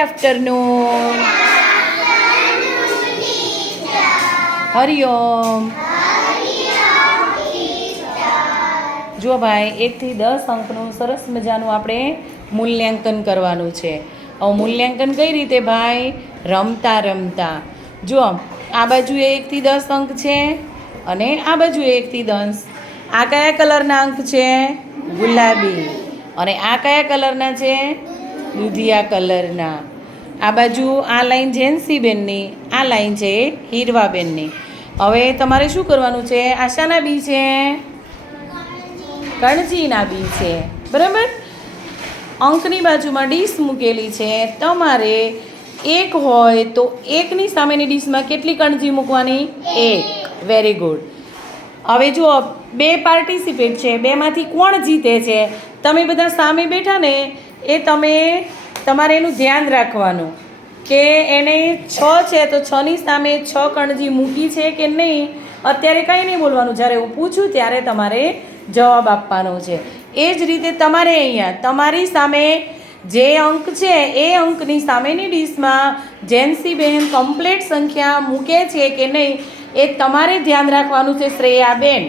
Afternoon Hariom જો ભાઈ, એકથી દસ અંકનું સરસ મજાનું આપણે મૂલ્યાંકન કરવાનું છે. હવે મૂલ્યાંકન કઈ રીતે ભાઈ? રમતા રમતા. જુઓ, આ બાજુ એકથી દસ અંક છે અને આ બાજુ એકથી દસ. આ કયા કલરના અંક છે? ગુલાબી. અને આ કયા કલરના છે? દૂધિયા કલરના. આ બાજુ આ લાઈન જેન્સીબેનની આ લાઈન છે હીરવાબેનની હવે તમારે શું કરવાનું છે? આશાના બી છે. કણજીના બી છે. બરાબર? અંકની બાજુમાં ડીશ મૂકેલી છે. તમારે એક હોય તો એકની સામેની ડીશમાં કેટલી કણજી મૂકવાની? એક. વેરી ગુડ હવે જુઓ, બે પાર્ટિસિપેટ છે. બેમાંથી કોણ જીતે છે? તમે બધા સામે બેઠા ને એ તમે, તમારે એનું ધ્યાન રાખવાનું કે એને છ છે તો છની સામે છ કણજી મૂકી છે કે નહીં, અત્યારે કંઈ નહીં બોલવાનું. જ્યારે હું પૂછું ત્યારે તમારે જવાબ આપવાનો છે. એ જ રીતે તમારે અહીંયા, તમારી સામે જે અંક છે, એ અંકની સામેની ડીશમાં જેન્સીબેન કમ્પ્લેટ સંખ્યા મૂકે છે કે નહીં, એ તમારે ધ્યાન રાખવાનું છે શ્રેયાબેન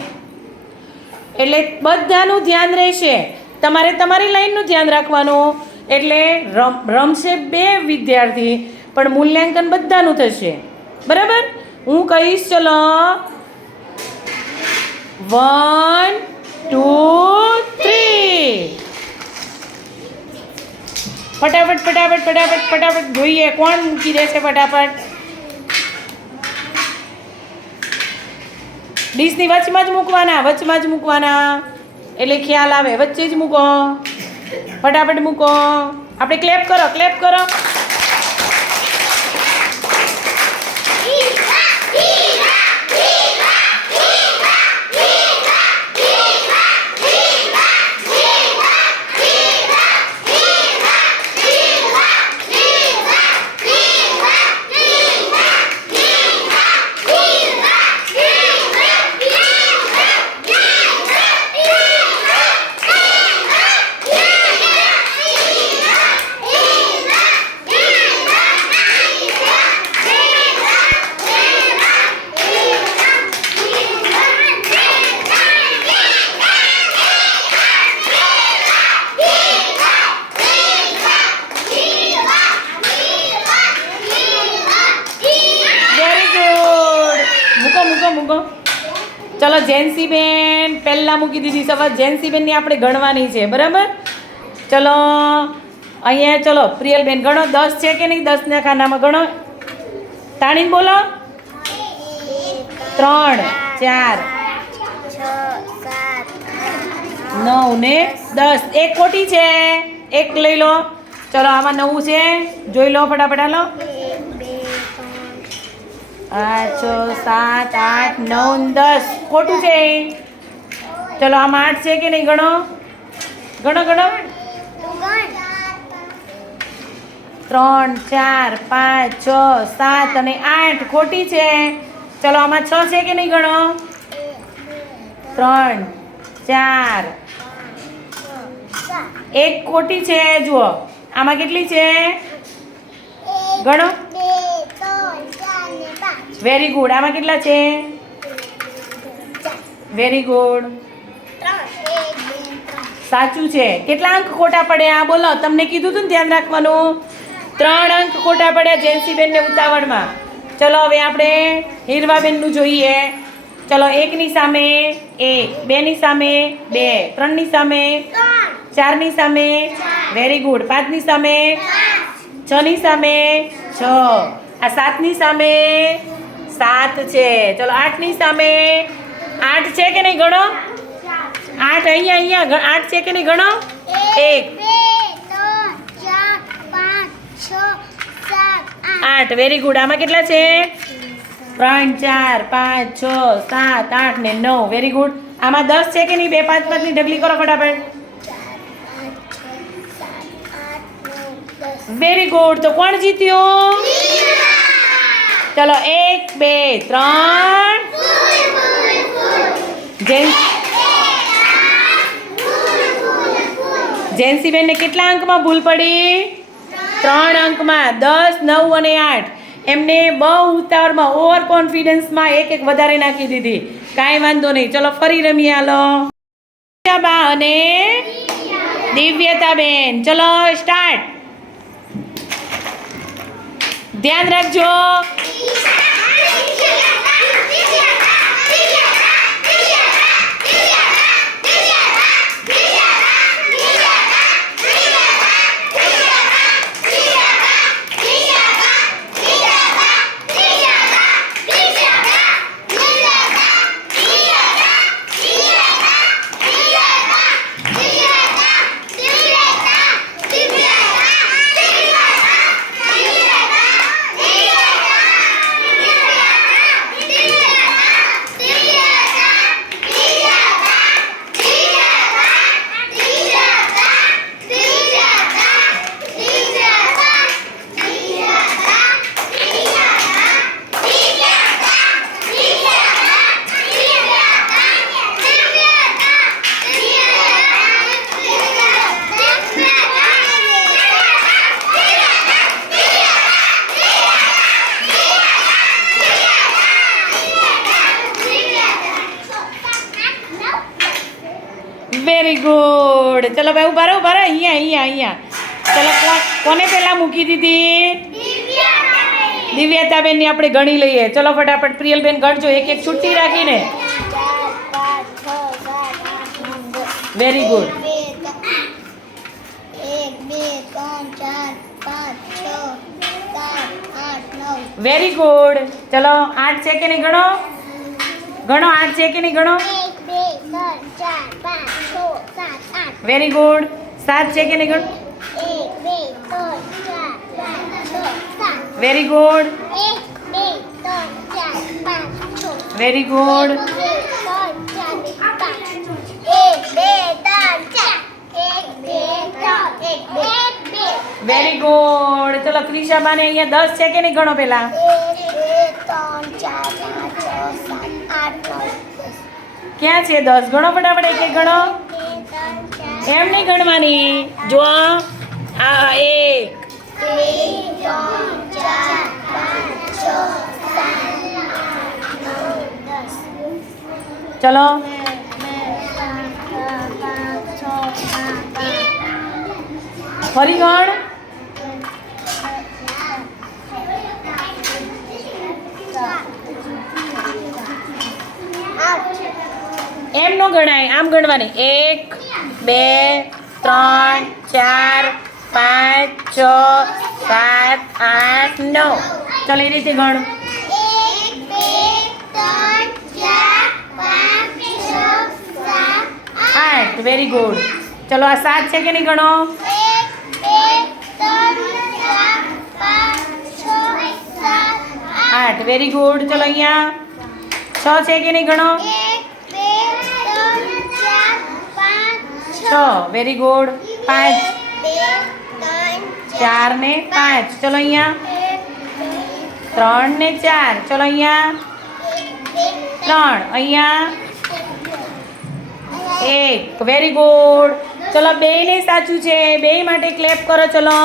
એટલે બધાનું ધ્યાન રહેશે. તમારે તમારી લાઈનનું ધ્યાન રાખવાનું. એટલે રમ, રમશે બે વિદ્યાર્થી, પણ મૂલ્યાંકન બધાનું થશે. બરાબર? હું કહીશ, ચલો. One, two, three. ફટાફટ ફટાફટ ફટાફટ ફટાફટ જોઈએ કોણ મૂકી દેશે ફટાફટ. ડીશની વચમાં જ મૂકવાના, વચમાં જ મૂકવાના. એટલે ખ્યાલ આવે. વચ્ચે જ મૂકો. ફટાફટ મૂકો. આપણે ક્લેપ કરો ક્લેપ કરો. મૂકો. ચલો, જેન્સીબેન પહેલાં મૂકી દીધી સવાર જેન્સીબેનની આપણે ગણવાની છે, બરાબર? ચલો, અહીંયા ચલો, પ્રિયલબેન ગણો. દસ છે કે નહીં? દસના ખાનામાં ગણો. તાણીને બોલો. ત્રણ, ચાર, નવ ને દસ. એક ખોટી છે. એક લઈ લો. ચલો, આમાં નવું છે. જોઈ લો, ફટાફટ, હાલો. પાંચ છ, સાત, આઠ, નવ, દસ. ખોટું છે. ચલો, આમાં આઠ છે કે નહીં? ગણો. ગણો ગણો. ત્રણ, ચાર, પાંચ, છ, સાત અને આઠ ખોટી છે. ચલો, આમાં છ છે કે નહીં ગણો? ત્રણ, ચાર. એક ખોટી છે, જુઓ. આમાં કેટલી છે? ગણો. વેરી ગુડ આમાં કેટલા છે? વેરી ગુડ સાચું છે. કેટલા અંક ખોટા પડ્યા? બોલો, તમને કીધું હતું ને ધ્યાન રાખવાનું? ત્રણ અંક ખોટા પડ્યા જેન્સીબેનને ઉતાવળમાં. ચલો, હવે આપણે હીરવાબેનનું જોઈએ. ચલો, એકની સામે એક બેની સામે બે, ત્રણની સામે ચારની સામે વેરી ગુડ પાંચની સામે છની સામે છ. આ સાતની સામે સાત છે. ચલો આઠની સામે. આઠ છે કે નહીં ગણો? આઠ અહીંયા અહીંયા આઠ છે કે નહીં ગણો? એક આઠ. વેરી ગુડ આમાં કેટલા છે? ત્રણ ચાર પાંચ છ સાત આઠ ને નવ. વેરી ગુડ આમાં દસ છે કે નહીં? બે પાંચ પાંચની ઢગલી કરો ફટાફટ. વેરી ગુડ તો કોણ જીત્યું? ચલો એક, બે, ત્રણ. જેન જેન્સીબેનને કેટલા અંકમાં ભૂલ પડી? ત્રણ અંકમાં. દસ, નવ અને આઠ. એમને બહુ ઉતાવળમાં ઓવર કોન્ફિડન્સમાં એક એક વધારે નાખી દીધી. કાંઈ વાંધો નહીં. ચલો ફરી રમીએ હાલો. બા અને દિવ્યતાબેન. ચલો સ્ટાર્ટ. ધ્યાન રાખજો. વેરી ગુડ ચલો ભાઈ, ઊભા રહો ઊભા રહો. અહીંયા અહીંયા અહીંયા. ચલો કોને પહેલાં મૂકી દીધી? દિવ્યતાબેનની આપણે ગણી લઈએ. ચલો, ફટાફટ પ્રિયલબેન ગણજો. એક એક છુટ્ટી રાખીને. વેરી ગુડ વેરી ગુડ ચલો, આઠ છે કે નહીં ગણો? ગણો, આઠ છે કે નહીં ગણો એક બે ત્રણ ચાર પાંચ છ સાત આઠ વેરી ગુડ સાત છે કે નહીં સાત very good very good very good ચલો, ક્રિશાબાને અહીંયા દસ છે કે નહીં ગણો દસ ક્યાં છે દસ? ગણો ફટાફટ એક એક ગણો. એમ નહીં ગણવાની. જો આ એક. ચલો. ફરી ગણ. એમ નો ગણાય, આમ ગણવાની. એક બે, ત્રણ, ચાર, પાંચ, છ, સાત, આઠ, નવ. ચાલો એ રીતે ગણ. આઠ. વેરી ગુડ ચલો આ સાત છે કે નહીં ગણો? આઠ. વેરી ગુડ ચલો અહીંયા છ છે કે નહીં ગણો? છ. વેરી ગુડ પાંચ. ચાર ને પાંચ. ચલો અહીંયા. ત્રણ ને ચાર. ચલો અહીંયા. ત્રણ. અહીંયા. એક. વેરી ગુડ ચલો બે ને સાચું છે. બે માટે ક્લેપ કરો, ચલો.